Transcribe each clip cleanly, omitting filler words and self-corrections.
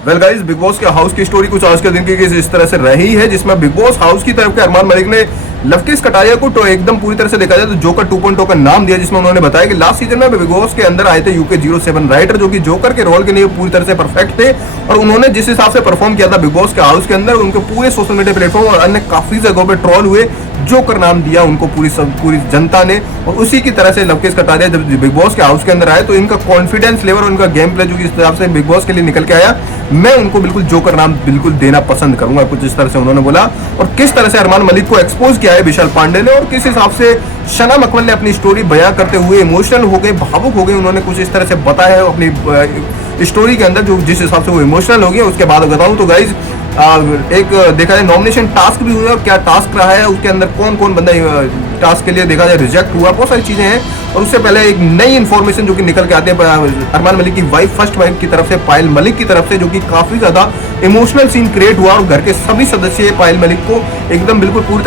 Well guys, big boss के house की story कुछ आज के दिन की इस तरह से रही है, जिसमें बिग बॉस हाउस की तरफ के अरमान मलिक ने लवकेश कटारिया को तो एकदम पूरी तरह से देखा जाए तो जोकर 2.0 का नाम दिया, जिसमें उन्होंने बताया कि लास्ट सीजन में बिग बॉस के अंदर आए थे UK07 राइटर, जो कि जोकर के रोल के लिए पूरी तरह से परफेक्ट थे। और उन्होंने जिस हिसाब से परफॉर्म किया था बिग बॉस के हाउस के अंदर, उनके पूरे सोशल मीडिया प्लेटफॉर्म और अन्य काफी जगहों पर ट्रोल हुए। जोकर नाम दिया उनको पूरी जनता ने, और उसी की तरह से लवकेश कटारिया जब बिग बॉस के हाउस के अंदर आए तो इनका कॉन्फिडेंस लेवल और उनका गेम प्ले जो इस हिसाब से बिग बॉस के लिए निकल के आया, मैं उनको बिल्कुल जोकर नाम बिल्कुल देना पसंद करूंगा, कुछ इस तरह से उन्होंने बोला। और किस तरह से अरमान मलिक को एक्सपोज किया है विशाल पांडे ने, और किस हिसाब से सना मकमल ने अपनी स्टोरी बयां करते हुए इमोशनल हो गए, भावुक हो गए, उन्होंने कुछ इस तरह से बताया है अपनी स्टोरी के अंदर, जो जिस हिसाब से वो इमोशनल हो गए। उसके बाद बताऊं तो गाइज एक देखा जाए नॉमिनेशन टास्क भी हुए और क्या टास्क रहा है, उसके अंदर कौन कौन बंदा टास्क के लिए देखा जाए रिजेक्ट हुआ, बहुत सारी चीजें हैं। और उससे पहले एक नई इन्फॉर्मेशन जो कि निकल के आते हैं अरमान मलिक की वाइफ, फर्स्ट वाइफ की तरफ से, पायल मलिक की तरफ से, जो कि काफी ज्यादा इमोशनल सीन क्रिएट हुआ और घर के सभी सदस्य पायल मलिक को एकदम बिल्कुल पूरी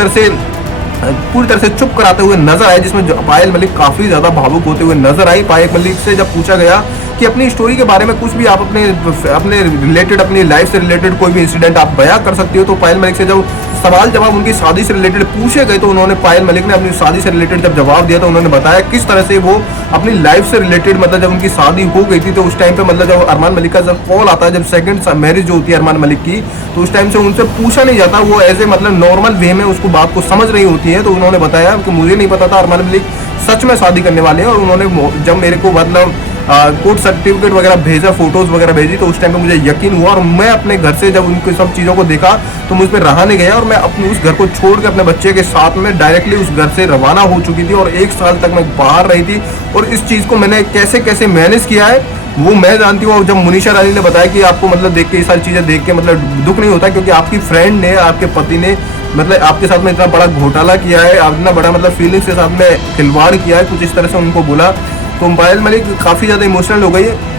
तरह से चुप कराते हुए नजर आए, जिसमें पायल मलिक काफी ज्यादा भावुक होते हुए नजर आई। पायल मलिक से जब पूछा गया कि अपनी स्टोरी के बारे में कुछ भी आप अपने रिलेटेड, अपनी लाइफ से रिलेटेड कोई भी इंसिडेंट आप बयां कर सकती हो, तो पायल मलिक से जब सवाल जवाब उनकी शादी से रिलेटेड पूछे गए तो उन्होंने, पायल मलिक ने अपनी शादी से रिलेटेड जब जवाब दिया तो उन्होंने बताया किस तरह से वो अपनी लाइफ से रिलेटेड, मतलब जब उनकी शादी हो गई थी तो उस टाइम पे, मतलब जब अरमान मलिक का जब कॉल आता है, जब सेकंड मैरिज जो होती है अरमान मलिक की, तो उस टाइम से उनसे पूछा नहीं जाता, वो एज ए मतलब नॉर्मल वे में उसको बात को समझ रही होती है। तो उन्होंने बताया कि मुझे नहीं पता था अरमान मलिक सच में शादी करने वाले हैं, और उन्होंने जब मेरे को मतलब कोर्ट सर्टिफिकेट वगैरह भेजा, फोटोज वगैरह भेजी, तो उस टाइम पे मुझे यकीन हुआ, और मैं अपने घर से जब उनको सब चीज़ों को देखा तो मुझ पर रहा नहीं गया, और मैं अपने उस घर को छोड़ के अपने बच्चे के साथ में डायरेक्टली उस घर से रवाना हो चुकी थी, और 1 साल तक मैं बाहर रही थी। और इस चीज़ को मैंने कैसे कैसे मैनेज किया है वो मैं जानती हूँ। और जब मुनीशा रानी ने बताया कि आपको मतलब देख के ये सारी चीज़ें देख के मतलब दुख नहीं होता, क्योंकि आपकी फ्रेंड ने, आपके पति ने मतलब आपके साथ में इतना बड़ा घोटाला किया है, इतना बड़ा मतलब फीलिंग्स के साथ में खिलवाड़ किया है, कुछ इस तरह से उनको बोला, तो पायल मलिक काफ़ी ज़्यादा इमोशनल हो गई है।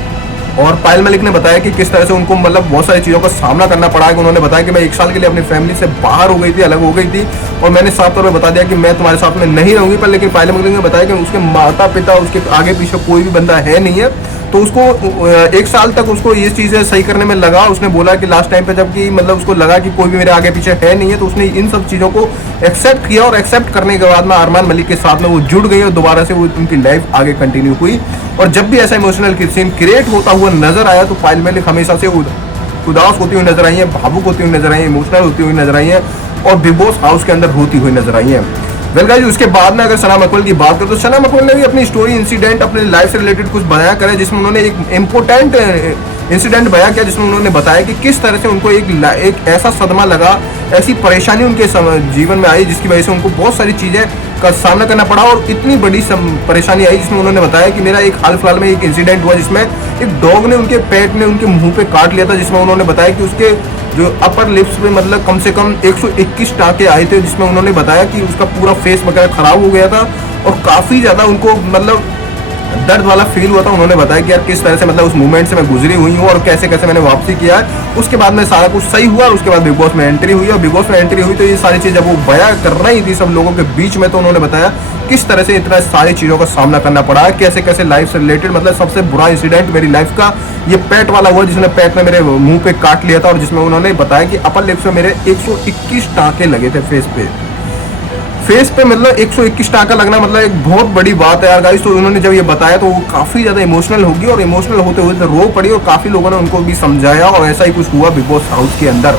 और पायल मलिक ने बताया कि किस तरह से उनको मतलब बहुत सारी चीज़ों का सामना करना पड़ा है। उन्होंने बताया कि मैं 1 साल के लिए अपनी फैमिली से बाहर हो गई थी, अलग हो गई थी, और मैंने साफ तौर पर बता दिया कि मैं तुम्हारे साथ में नहीं रहूंगी। पर लेकिन पायल मलिक ने बताया कि उसके माता पिता, उसके आगे पीछे कोई भी बंदा है नहीं है, तो उसको 1 साल तक उसको ये चीज़ें सही करने में लगा। उसने बोला कि लास्ट टाइम पे जबकि मतलब उसको लगा कि कोई भी मेरे आगे पीछे है नहीं है, तो उसने इन सब चीज़ों को एक्सेप्ट किया, और एक्सेप्ट करने के बाद में अरमान मलिक के साथ में वो जुड़ गई और दोबारा से वो उनकी लाइफ आगे कंटिन्यू हुई। और जब भी ऐसा इमोशनल सीन क्रिएट होता हुआ नजर आया तो पायल मलिक हमेशा से उदास होती हुई नजर आई है, भावुक होती हुई नजर आई है, इमोशनल होती हुई नजर आई है, और बिग बॉस हाउस के अंदर रोती हुई नजर आई है। वेल गाइस, उसके बाद में अगर सना मकमल की बात करें तो सना मकमल ने भी अपनी स्टोरी, इंसिडेंट, अपने लाइफ से रिलेटेड कुछ बयां करा, जिसमें उन्होंने एक इम्पोर्टेंट इंसिडेंट बयां किया, जिसमें उन्होंने बताया कि किस तरह से उनको एक ऐसा सदमा लगा, ऐसी परेशानी उनके जीवन में आई जिसकी वजह से उनको बहुत सारी चीज़ें का सामना करना पड़ा, और इतनी बड़ी परेशानी आई, जिसमें उन्होंने बताया कि मेरा एक हाल फिलहाल में एक इंसिडेंट हुआ जिसमें एक डॉग ने उनके पेट ने उनके मुंह पे काट लिया था, जिसमें उन्होंने बताया कि उसके जो अपर लिप्स पे मतलब कम से कम 121 टाँके आए थे, जिसमें उन्होंने बताया कि उसका पूरा फेस वगैरह खराब हो गया था, और काफ़ी ज़्यादा उनको मतलब दर्द वाला फील हुआ था। उन्होंने बताया कि यार किस तरह से मतलब उस मूवमेंट से मैं गुजरी हुई हूँ और कैसे कैसे मैंने वापसी किया है। उसके बाद में सारा कुछ सही हुआ, और उसके बाद बिग बॉस में एंट्री हुई, और बिग बॉस में एंट्री हुई तो ये सारी चीज़ जब वो बयां कर रही थी सब लोगों के बीच में, तो उन्होंने बताया किस तरह से इतना सारी चीज़ों का सामना करना पड़ा, कैसे कैसे लाइफ से रिलेटेड, मतलब सबसे बुरा इंसिडेंट मेरी लाइफ का ये पेट वाला हुआ, जिसने पेट में मेरे मुंह पे काट लिया था, और जिसमें उन्होंने बताया कि अपर लिप्स में मेरे 121 टाँके लगे थे फेस पे मतलब 121 टाँका लगना मतलब एक बहुत बड़ी बात है यार गाइस। तो उन्होंने जब ये बताया तो वो काफ़ी ज़्यादा इमोशनल होगी, और इमोशनल होते हुए तो रो पड़ी, और काफ़ी लोगों ने उनको भी समझाया, और ऐसा ही कुछ हुआ बिग बॉस हाउस के अंदर।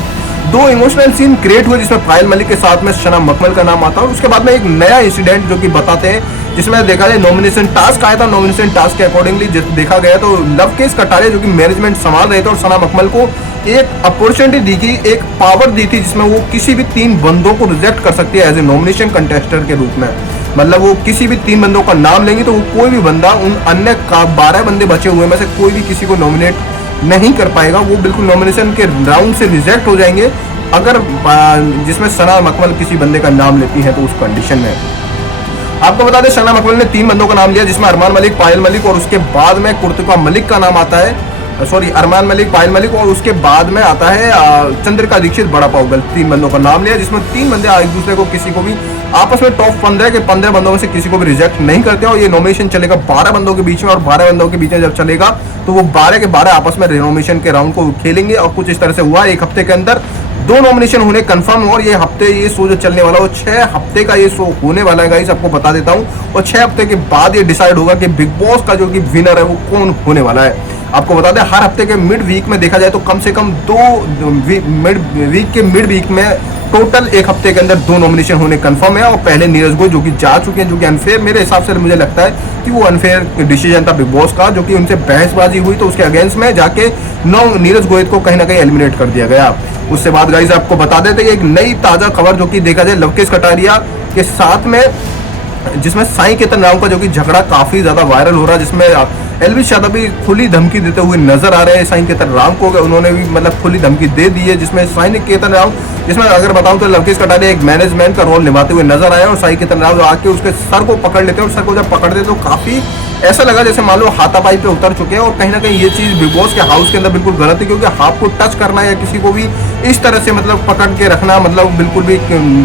2 इमोशनल सीन क्रिएट हुए, जिसमें पायल मलिक के साथ में सना मकमल का नाम आता है, और उसके बाद में एक नया इंसिडेंट जो कि बताते हैं, जिसमें देखा जाए नॉमिनेशन टास्क आया था। नॉमिनेशन टास्क के अकॉर्डिंगली देखा गया तो लवकेश कटारिया जो कि मैनेजमेंट संभाल रहे थे, और सना मकमल को एक अपॉर्चुनिटी दी थी, एक पावर दी थी, जिसमें वो किसी भी 3 बंदों को रिजेक्ट कर सकती है एज ए नॉमिनेशन कंटेस्टेंट के रूप में। मतलब वो किसी भी 3 बंदों का नाम लेंगे तो वो कोई भी बंदा उन अन्य 12 बंदे बचे हुए में से कोई भी किसी को नॉमिनेट नहीं कर पाएगा, वो बिल्कुल नॉमिनेशन के राउंड से रिजेक्ट हो जाएंगे, अगर जिसमें सना मकमल किसी बंदे का नाम लेती है तो उस कंडीशन में। आपको बता दें सना मकमल ने 3 बंदों का नाम लिया, जिसमें अरमान मलिक, पायल मलिक, और उसके बाद में कुर्तुका मलिक का नाम आता है। सॉरी अरमान मलिक, पायल मलिक, और उसके बाद में आता है चंद्रिका दीक्षित, बड़ा पाउगल। 3 बंदों का नाम लिया, जिसमें 3 बंदे एक दूसरे को किसी को भी आपस में टॉप 15 के 15 बंदों में से किसी को भी रिजेक्ट नहीं करते। और ये नॉमिनेशन चलेगा 12 बंदों के बीच में, और 12 बंदों के बीच में जब चलेगा तो वो 12 के 12 आपस में नॉमिनेशन के राउंड को खेलेंगे। और कुछ इस तरह से हुआ, एक हफ्ते के अंदर 2 नॉमिनेशन होने कंफर्म। और ये हफ्ते ये शो जो चलने वाला, वो 6 हफ्ते का ये शो होने वाला है गाइस, आपको बता देता हूँ। और 6 हफ्ते के बाद ये डिसाइड होगा कि बिग बॉस का जो कि विनर है वो कौन होने वाला है। आपको बता दें, हर हफ्ते के मिड वीक में देखा जाए तो कम से कम 2 मिड वीक के मिड वीक में टोटल एक हफ्ते के अंदर 2 नॉमिनेशन होने कंफर्म है। और पहले नीरज गोयल जो कि जा चुके हैं, जो कि अनफेयर मेरे हिसाब से मुझे लगता है कि वो अनफेयर डिसीजन था बिग बॉस का, जो कि उनसे बहसबाजी हुई तो उसके अगेंस्ट में जाके नीरज गोयल को कहीं ना कहीं एलिमिनेट कर दिया गया। उससे बाद गाइस आपको बता देते हैं एक नई ताजा खबर, जो कि देखा जाए लवकेश कटारिया के साथ में, जिसमें साई केतन राव का जो कि झगड़ा काफी ज्यादा वायरल हो रहा है, जिसमें एलविश यादव भी खुली धमकी देते हुए नजर आ रहे हैं साई केतन राव को। उन्होंने भी मतलब खुली धमकी दे दी है, जिसमें साई केतन राव, जिसमें अगर बताऊं तो लवकेश कटारिया एक मैनेजमेंट का रोल निभाते हुए नजर आया, और साई केतन राव आके उसके सर को पकड़ लेते हैं, और सर को जब पकड़ते तो काफी ऐसा लगा जैसे मान लो हाथापाई पे उतर चुके हैं। और कहीं ना कहीं ये चीज बिग बॉस के हाउस के अंदर बिल्कुल गलत है, क्योंकि हाथ को टच करना या किसी को भी इस तरह से मतलब पकड़ के रखना मतलब बिल्कुल भी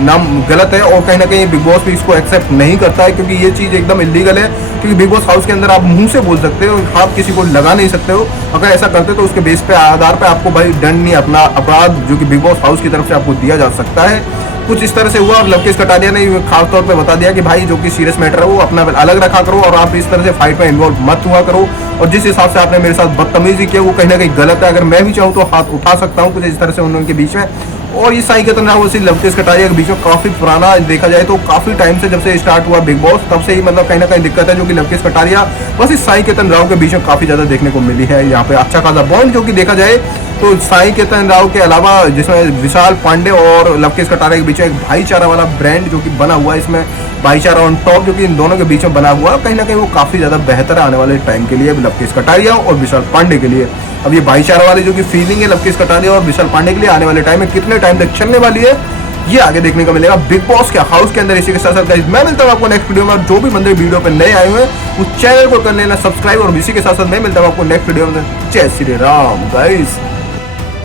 नाम गलत है। और कहीं ना कहीं बिग बॉस भी इसको एक्सेप्ट नहीं करता है, क्योंकि ये चीज एकदम इलीगल है। क्योंकि बिग बॉस हाउस के अंदर आप मुंह से बोल सकते हो, हाथ किसी को लगा नहीं सकते हो। अगर ऐसा करते तो उसके बेस पे आधार पे आपको भाई दंड नहीं, अपना अपराध जो कि बिग बॉस हाउस की तरफ से आपको दिया जा सकता है। कुछ इस तरह से हुआ, और लवकेश कटारिया ने खास तौर पे बता दिया कि भाई जो कि सीरियस मैटर है वो अपना अलग रखा करो, और आप इस तरह से फाइट में इन्वॉल्व मत हुआ करो। और जिस हिसाब से आपने मेरे साथ बदतमीजी की वो कहीं ना कहीं गलत है। अगर मैं भी चाहूँ तो हाथ उठा सकता हूँ, कुछ इस तरह से उनके बीच में। और ये साई केतन राव लवकेश कटारिया के बीच में काफी पुराना देखा जाए तो काफी टाइम से जब से स्टार्ट हुआ बिग बॉस, तब से ही मतलब कहीं ना कहीं दिक्कत है, जो कि लवकेश कटारिया बस इस साई केतन राव के बीच में काफी ज्यादा देखने को मिली है। यहाँ पे अच्छा खासा बॉन्ड जो कि देखा जाए तो साई केतन राव के अलावा, जिसमें विशाल पांडे और लवकेश कटारिया के बीच में एक भाईचारा वाला ब्रांड जो कि बना हुआ है, इसमें भाईचारा ऑन टॉप जो कि इन दोनों के बीच में बना हुआ है, कहीं ना कहीं वो काफी ज्यादा बेहतर आने वाले टाइम के लिए लवकेश कटारिया और विशाल पांडे के लिए। अब ये भाईचारा वाली जो कि फीलिंग है लवकेश कटारिया और विशाल पांडे के लिए आने वाले टाइम में कितने टाइम तक चलने वाली है, ये आगे देखने को मिलेगा बिग बॉस के हाउस के अंदर। इसी के साथ साथ गाइस मैं मिलता हूं आपको नेक्स्ट वीडियो में, और जो भी बंदे वीडियो पे नए आए हुए हैं उस चैनल को कर लेना सब्सक्राइब, और इसी के साथ साथ मैं मिलता हूं आपको नेक्स्ट वीडियो में। जय श्री राम गाइस।